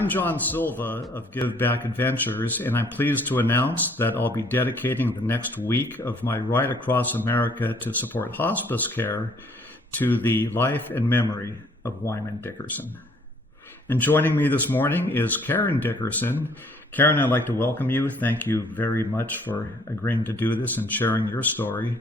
I'm John Silva of Give Back Adventures, and I'm pleased to announce that I'll be dedicating the next week of my ride across America to support hospice care to the life and memory of Wyman Dickerson. And joining me this morning is Karen Dickerson. Karen, I'd like to welcome you. Thank you very much for agreeing to do this and sharing your story.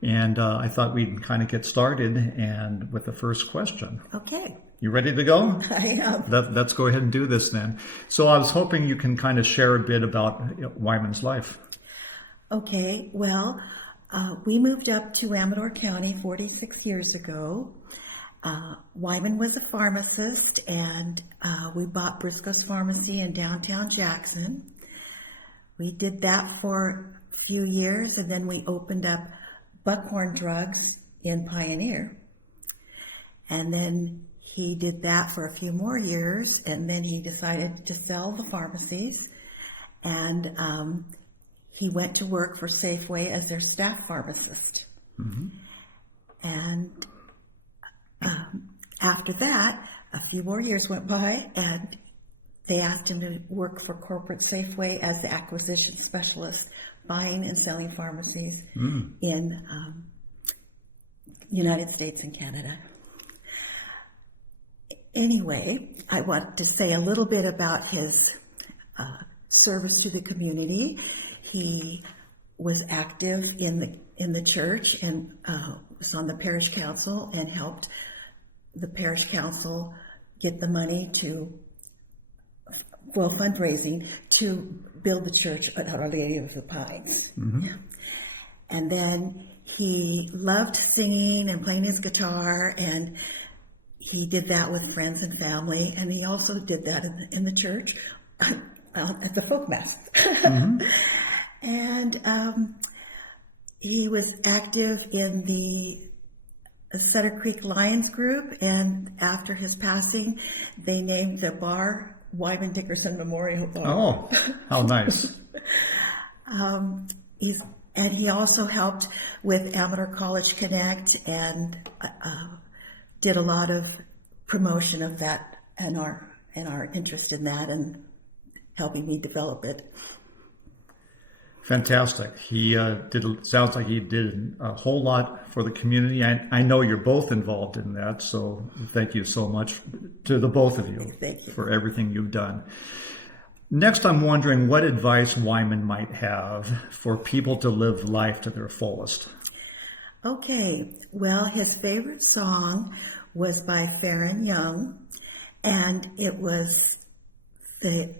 And I thought we'd kind of get started and with the first question. Okay. You ready to go? I am. Let's go ahead and do this then. So I was hoping you can kind of share a bit about Wyman's life. Okay. Well, we moved up to Amador County 46 years ago. Wyman was a pharmacist, and we bought Briscoe's Pharmacy in downtown Jackson. We did that for a few years, and then we opened up Buckhorn Drugs in Pioneer. And then he did that for a few more years, and then he decided to sell the pharmacies, and he went to work for Safeway as their staff pharmacist. Mm-hmm. And after that, a few more years went by, and they asked him to work for corporate Safeway as the acquisition specialist, buying and selling pharmacies in United States and Canada. Anyway, I want to say a little bit about his service to the community. He was active in the church and was on the parish council and helped the parish council get the money fundraising to build the church at Our Lady of the Pines. Mm-hmm. Yeah. And then he loved singing and playing his guitar, and he did that with friends and family, and he also did that in the church at the folk mass. Mm-hmm. And he was active in the Sutter Creek Lions group, and after his passing, they named the bar Wyman Dickerson Memorial Bar. Oh, how nice. He also helped with Amador College Connect and did a lot of promotion of that and our interest in that and helping me develop it. Fantastic. He sounds like he did a whole lot for the community. I know you're both involved in that, so thank you so much to the both of you, for everything you've done. Next, I'm wondering what advice Wyman might have for people to live life to their fullest. Okay, well, his favorite song was by Farron Young, and it was the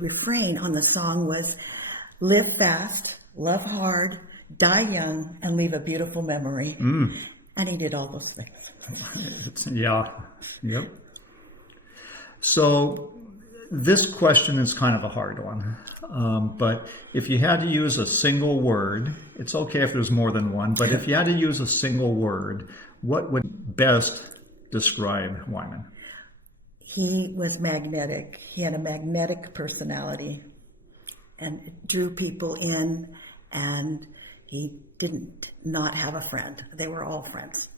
refrain on the song was, "Live fast, love hard, die young, and leave a beautiful memory." And he did all those things. Yeah, yep. So this question is kind of a hard one, but if you had to use a single word, it's okay if there's more than one, but if you had to use a single word, what would best describe Wyman? He was magnetic. He had a magnetic personality and drew people in, and he didn't not have a friend. They were all friends,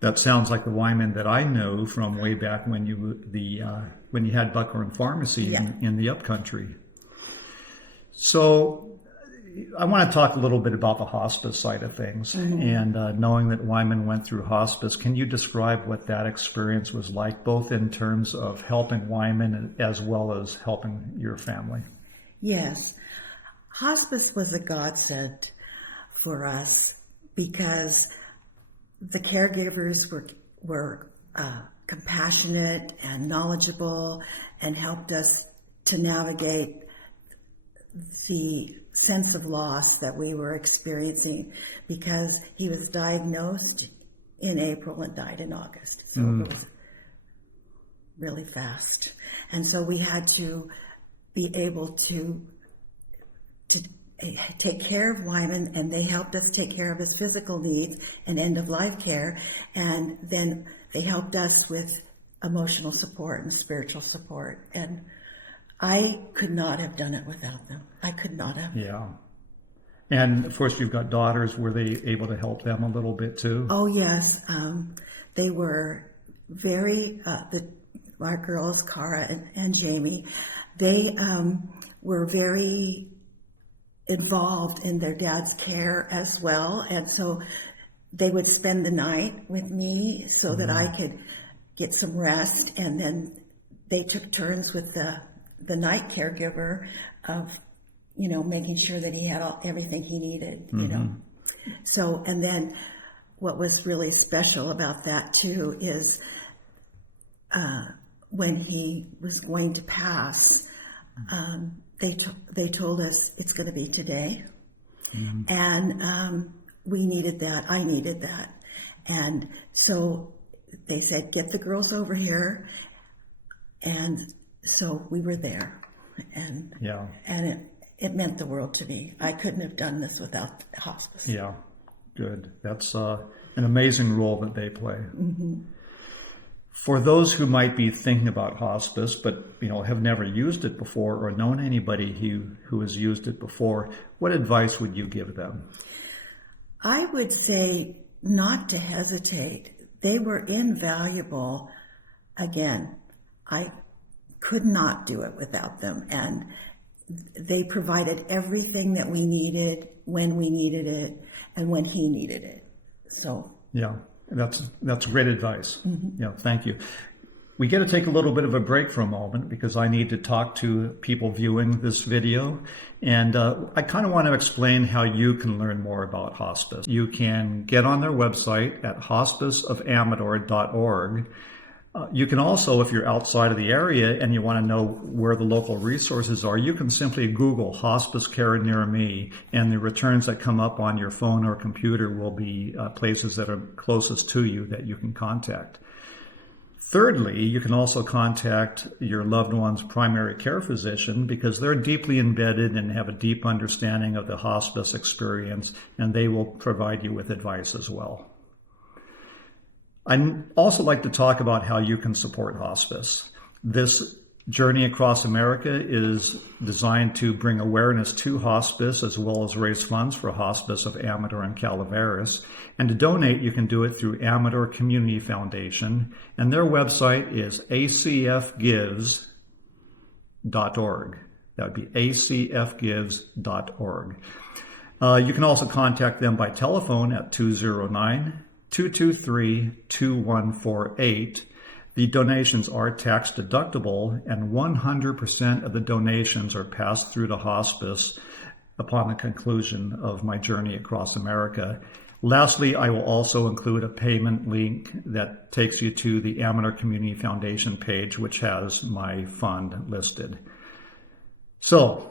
That sounds like the Wyman that I know from way back when you had Buckhorn Pharmacy in the upcountry. So I want to talk a little bit about the hospice side of things. Mm-hmm. And knowing that Wyman went through hospice, can you describe what that experience was like, both in terms of helping Wyman as well as helping your family? Yes. Hospice was a godsend for us because the caregivers were compassionate and knowledgeable and helped us to navigate the sense of loss that we were experiencing, because he was diagnosed in April and died in August. So it was really fast. And so we had to be able to take care of Wyman, and they helped us take care of his physical needs and end-of-life care, and then they helped us with emotional support and spiritual support, and I could not have done it without them. I could not have. Yeah. And of course you've got daughters. Were they able to help them a little bit too? Oh yes. They were very, our girls, Cara and Jamie, they were very involved in their dad's care as well. And so they would spend the night with me so that I could get some rest. And then they took turns with the night caregiver of, making sure that he had everything he needed, So, and then what was really special about that too is when he was going to pass, they told us it's going to be today. And we needed that. I needed that. And so they said, get the girls over here. And so we were there. And it meant the world to me. I couldn't have done this without hospice. Yeah, good. That's an amazing role that they play. For those who might be thinking about hospice, but have never used it before or known anybody who has used it before, what advice would you give them? I would say not to hesitate. They were invaluable. Again, I could not do it without them, and they provided everything that we needed when we needed it and when he needed it. So yeah, that's great advice. Yeah, thank you. We get to take a little bit of a break for a moment because I need to talk to people viewing this video. And I kind of want to explain how you can learn more about hospice. You can get on their website at hospiceofamador.org. You can also, if you're outside of the area and you want to know where the local resources are, you can simply Google Hospice Care near me, and the returns that come up on your phone or computer will be places that are closest to you that you can contact. Thirdly, you can also contact your loved one's primary care physician because they're deeply embedded and have a deep understanding of the hospice experience, and they will provide you with advice as well. I'd also like to talk about how you can support hospice. This journey across America is designed to bring awareness to hospice as well as raise funds for Hospice of Amador and Calaveras. And to donate, you can do it through Amador Community Foundation, and their website is acfgives.org. That would be acfgives.org. You can also contact them by telephone at 209-223-2148. The donations are tax deductible, and 100% of the donations are passed through to hospice upon the conclusion of my journey across America. Lastly, I will also include a payment link that takes you to the Amador Community Foundation page, which has my fund listed. So,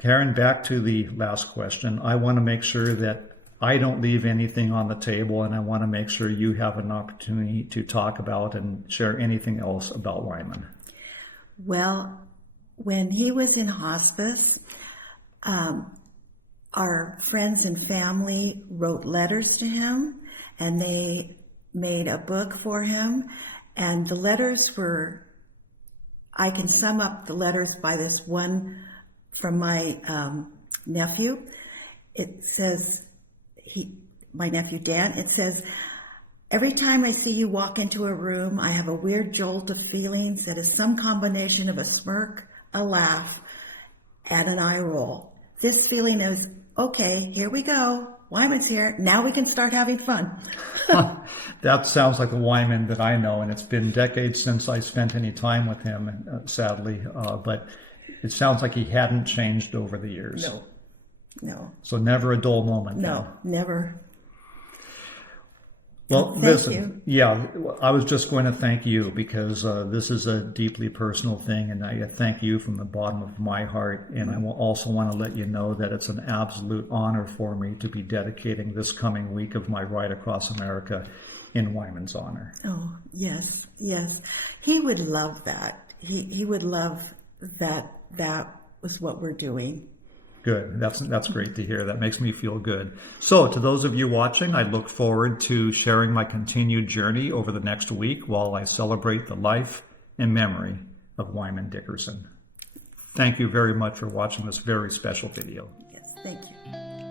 Karen, back to the last question. I want to make sure that I don't leave anything on the table, and I want to make sure you have an opportunity to talk about and share anything else about Wyman. Well, when he was in hospice, our friends and family wrote letters to him, and they made a book for him. And the letters were, I can sum up the letters by this one from my nephew. It says, my nephew Dan, it says, every time I see you walk into a room, I have a weird jolt of feelings that is some combination of a smirk, a laugh, and an eye roll. This feeling is, okay, here we go. Wyman's here. Now we can start having fun. That sounds like the Wyman that I know, and it's been decades since I spent any time with him, sadly. But it sounds like he hadn't changed over the years. No. So never a dull moment. No, never. Well, Thank you. Yeah, I was just going to thank you because this is a deeply personal thing, and I thank you from the bottom of my heart. And I will also want to let you know that it's an absolute honor for me to be dedicating this coming week of my ride across America in Wyman's honor. Oh, yes. He would love that. He would love that was what we're doing. Good. That's great to hear. That makes me feel good. So to those of you watching, I look forward to sharing my continued journey over the next week while I celebrate the life and memory of Wyman Dickerson. Thank you very much for watching this very special video. Yes, thank you.